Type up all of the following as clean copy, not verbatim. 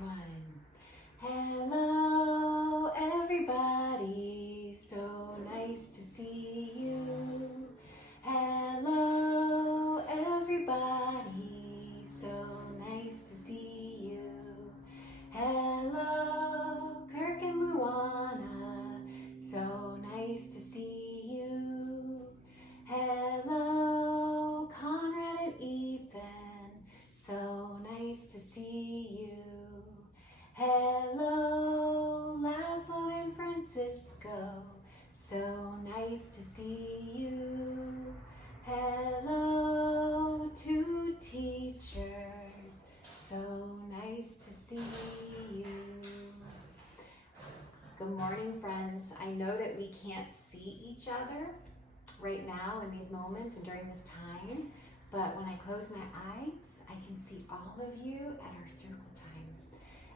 everyone. Hello, everybody. So nice to see you. Hello, everybody. So nice to see you. Hello, Kirk and Luana. So nice to see you. Hello, Conrad and Ethan. So nice to see you. Hello, Laszlo and Francisco. So nice to see you. Hello, two teachers. So nice to see you. Good morning, friends. I know that we can't see each other right now in these moments and during this time, but when I close my eyes, I can see all of you at our circle time.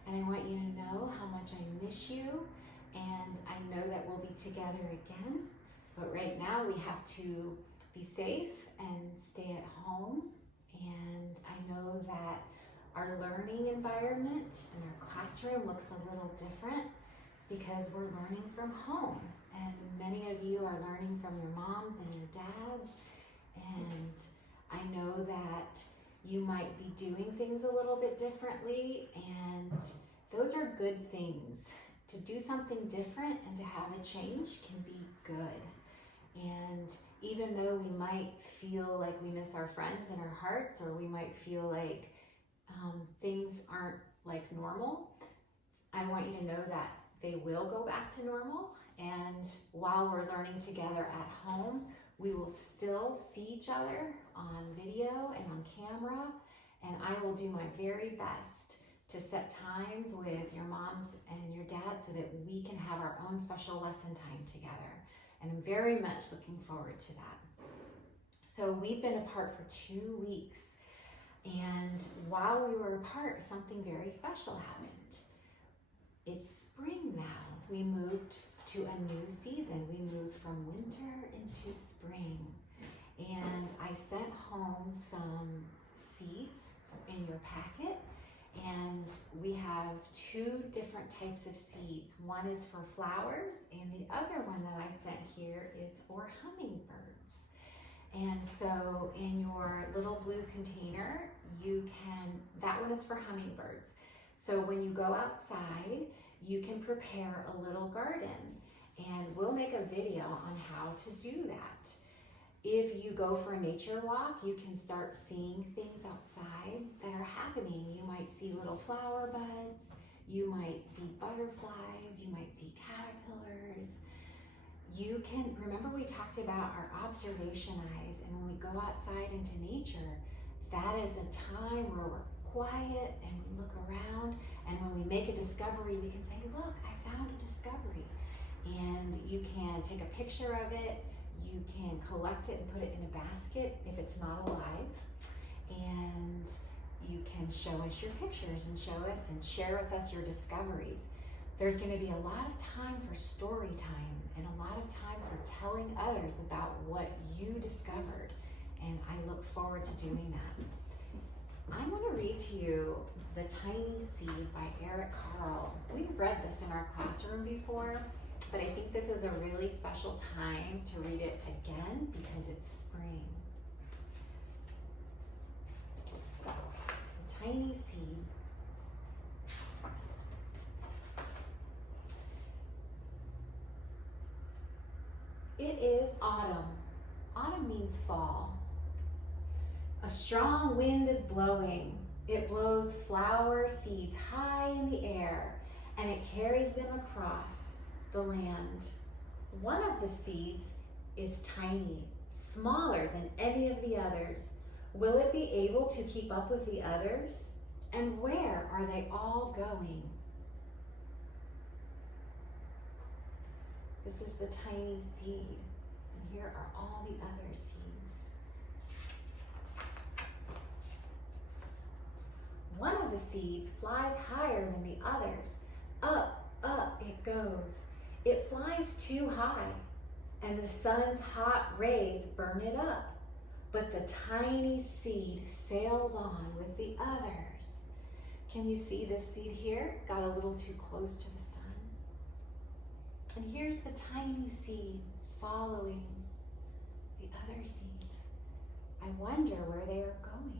And I want you to know how much I miss you, and I know that we'll be together again. But right now we have to be safe and stay at home. And I know that our learning environment and our classroom looks a little different because we're learning from home. And many of you are learning from your moms and your dads. And I know that you might be doing things a little bit differently, and those are good things. To do something different and to have a change can be good. And even though we might feel like we miss our friends in our hearts, or we might feel like things aren't like normal, I want you to know that they will go back to normal. And while we're learning together at home, we will still see each other on video and on camera, and I will do my very best to set times with your moms and your dads so that we can have our own special lesson time together. And I'm very much looking forward to that. So we've been apart for 2 weeks, and while we were apart, something very special happened. It's spring now. We moved to a new season. We moved from winter into spring. And I sent home some seeds in your packet. And we have 2 different types of seeds. One is for flowers, and the other one that I sent here is for hummingbirds. And so in your little blue container, that one is for hummingbirds. So when you go outside, you can prepare a little garden, and we'll make a video on how to do that. If you go for a nature walk, you can start seeing things outside that are happening. You might see little flower buds, you might see butterflies, you might see caterpillars. Remember we talked about our observation eyes, and when we go outside into nature, that is a time where we're quiet and we look around, and when we make a discovery, we can say, look, I found a discovery. And you can take a picture of it, you can collect it and put it in a basket if it's not alive, and you can show us your pictures and share with us your discoveries. There's going to be a lot of time for story time and a lot of time for telling others about what you discovered, and I look forward to doing that. I want to read to you The Tiny Seed by Eric Carle. We've read this in our classroom before, but I think this is a really special time to read it again because it's spring. The Tiny Seed. It is autumn. Autumn means fall. A strong wind is blowing. It blows flower seeds high in the air, and it carries them across the land. One of the seeds is tiny, smaller than any of the others. Will it be able to keep up with the others? And where are they all going? This is the tiny seed, and here are all the other seeds. One of the seeds flies higher than the others. Up, up it goes. It flies too high, and the sun's hot rays burn it up. But the tiny seed sails on with the others. Can you see this seed here? Got a little too close to the sun. And here's the tiny seed following the other seeds. I wonder where they are going.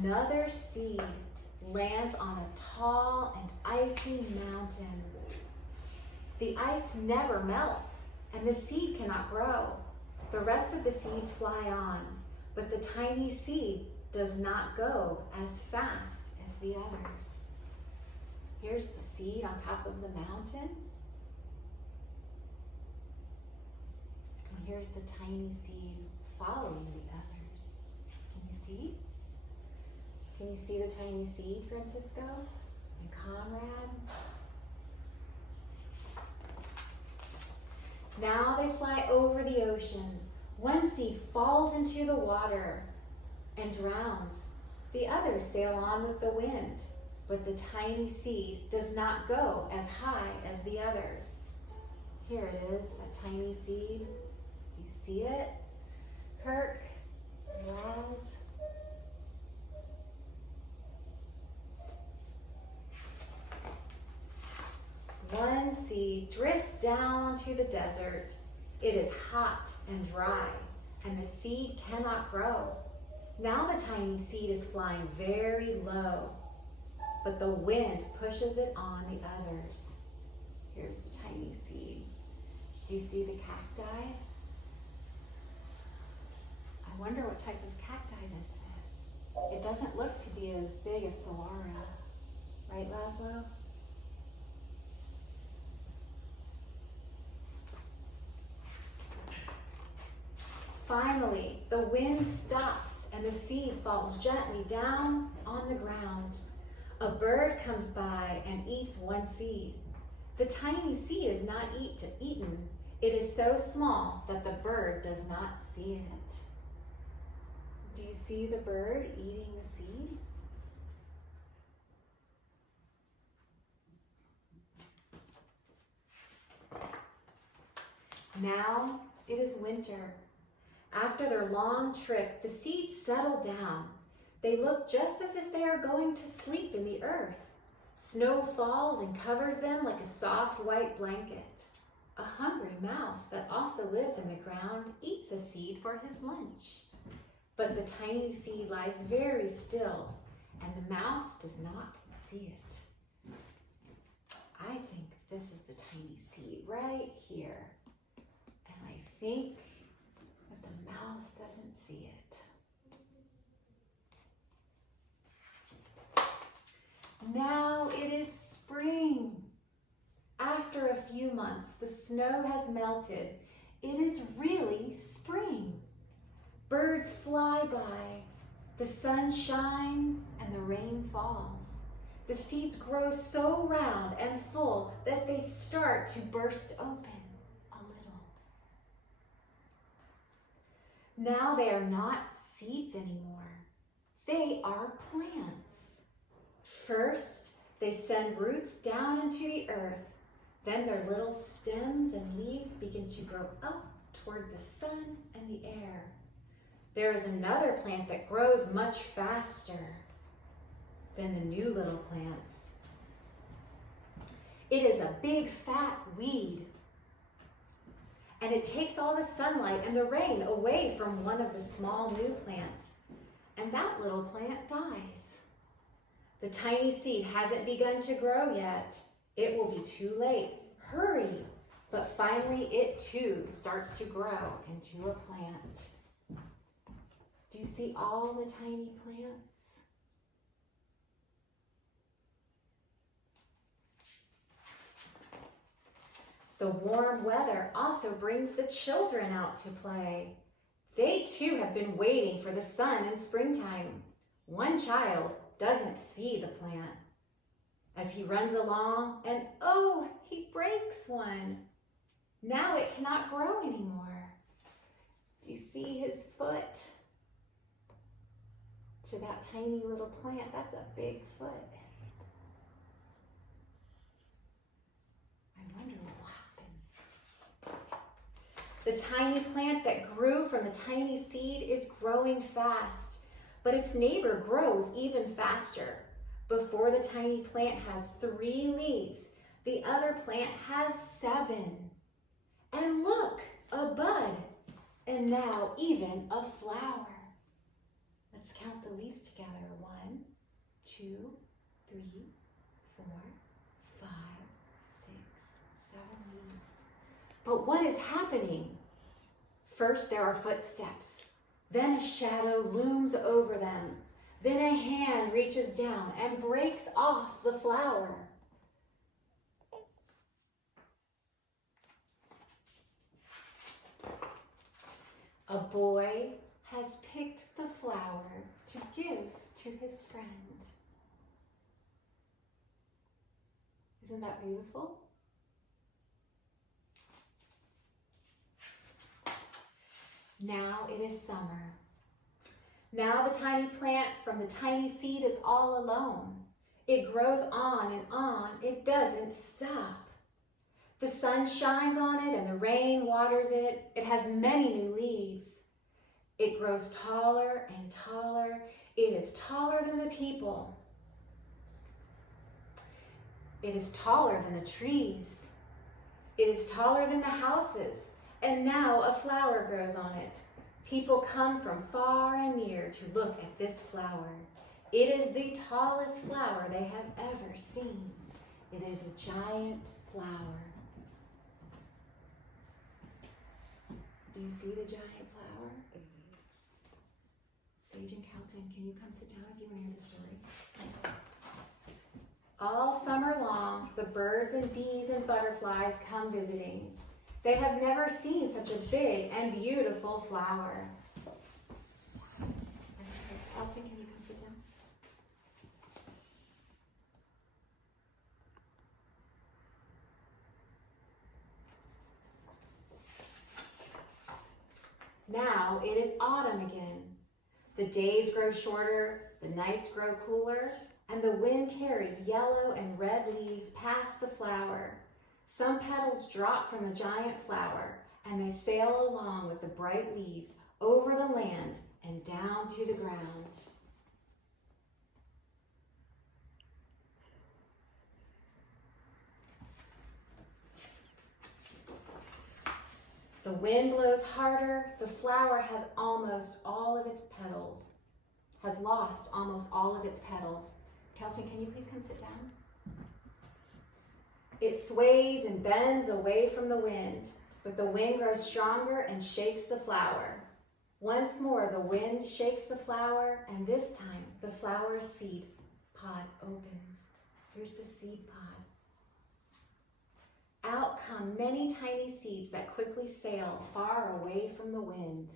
Another seed lands on a tall and icy mountain. The ice never melts, and the seed cannot grow. The rest of the seeds fly on, but the tiny seed does not go as fast as the others. Here's the seed on top of the mountain. And here's the tiny seed following the others. Can you see? Can you see the tiny seed, Francisco and Conrad? Now they fly over the ocean. One seed falls into the water and drowns. The others sail on with the wind, but the tiny seed does not go as high as the others. Here it is, a tiny seed. Do you see it? Kirk, Raz. One seed drifts down to the desert. It is hot and dry, and the seed cannot grow. Now the tiny seed is flying very low, but the wind pushes it on the others. Here's the tiny seed. Do you see the cacti? I wonder what type of cacti this is. It doesn't look to be as big as Saguaro, right, Laszlo? Finally, the wind stops and the seed falls gently down on the ground. A bird comes by and eats one seed. The tiny seed is not eaten. It is so small that the bird does not see it. Do you see the bird eating the seed? Now it is winter. After their long trip, the seeds settle down. They look just as if they are going to sleep in the earth. Snow falls and covers them like a soft white blanket. A hungry mouse that also lives in the ground eats a seed for his lunch. But the tiny seed lies very still, and the mouse does not see it. I think this is the tiny seed right here. And I think that the mouse doesn't see it. Now it is spring. After a few months, the snow has melted. It is really spring. Birds fly by, the sun shines, and the rain falls. The seeds grow so round and full that they start to burst open a little. Now they are not seeds anymore. They are plants. First, they send roots down into the earth. Then their little stems and leaves begin to grow up toward the sun and the air. There is another plant that grows much faster than the new little plants. It is a big fat weed, and it takes all the sunlight and the rain away from one of the small new plants, and that little plant dies. The tiny seed hasn't begun to grow yet. It will be too late. Hurry! But finally it too starts to grow into a plant. Do you see all the tiny plants? The warm weather also brings the children out to play. They too have been waiting for the sun in springtime. One child doesn't see the plant as he runs along, and oh, he breaks one. Now it cannot grow anymore. Do you see his foot to that tiny little plant? That's a big foot. I wonder what happened. The tiny plant that grew from the tiny seed is growing fast, but its neighbor grows even faster. Before the tiny plant has 3 leaves, the other plant has 7. And look, a bud, and now even a flower. Let's count the leaves together. 1, 2, 3, 4, 5, 6, 7 leaves. But what is happening? First, there are footsteps. Then a shadow looms over them. Then a hand reaches down and breaks off the flower. A boy has picked the flower to give to his friend. Isn't that beautiful? Now it is summer. Now the tiny plant from the tiny seed is all alone. It grows on and on. It doesn't stop. The sun shines on it and the rain waters it. It has many new leaves. It grows taller and taller. It is taller than the people. It is taller than the trees. It is taller than the houses. And now a flower grows on it. People come from far and near to look at this flower. It is the tallest flower they have ever seen. It is a giant flower. Do you see the giant flower? Sage and Kelton, can you come sit down if you want to hear the story? All summer long, the birds and bees and butterflies come visiting. They have never seen such a big and beautiful flower. Kelton, can you come sit down? Now it is autumn again. The days grow shorter, the nights grow cooler, and the wind carries yellow and red leaves past the flower. Some petals drop from the giant flower, and they sail along with the bright leaves over the land and down to the ground. The wind blows harder. The flower has almost all of its petals, has lost almost all of its petals. Kelton, can you please come sit down? It sways and bends away from the wind, but the wind grows stronger and shakes the flower. Once more, the wind shakes the flower, and this time the flower's seed pod opens. Here's the seed pod. Out come many tiny seeds that quickly sail far away from the wind.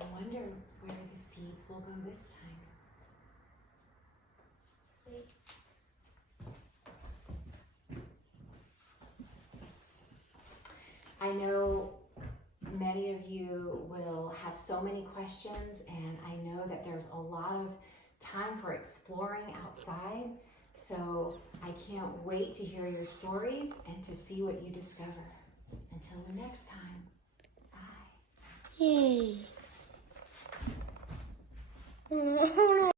I wonder where the seeds will go this time. I know many of you will have so many questions, and I know that there's a lot of time for exploring outside. So I can't wait to hear your stories and to see what you discover. Until the next time, bye. Yay.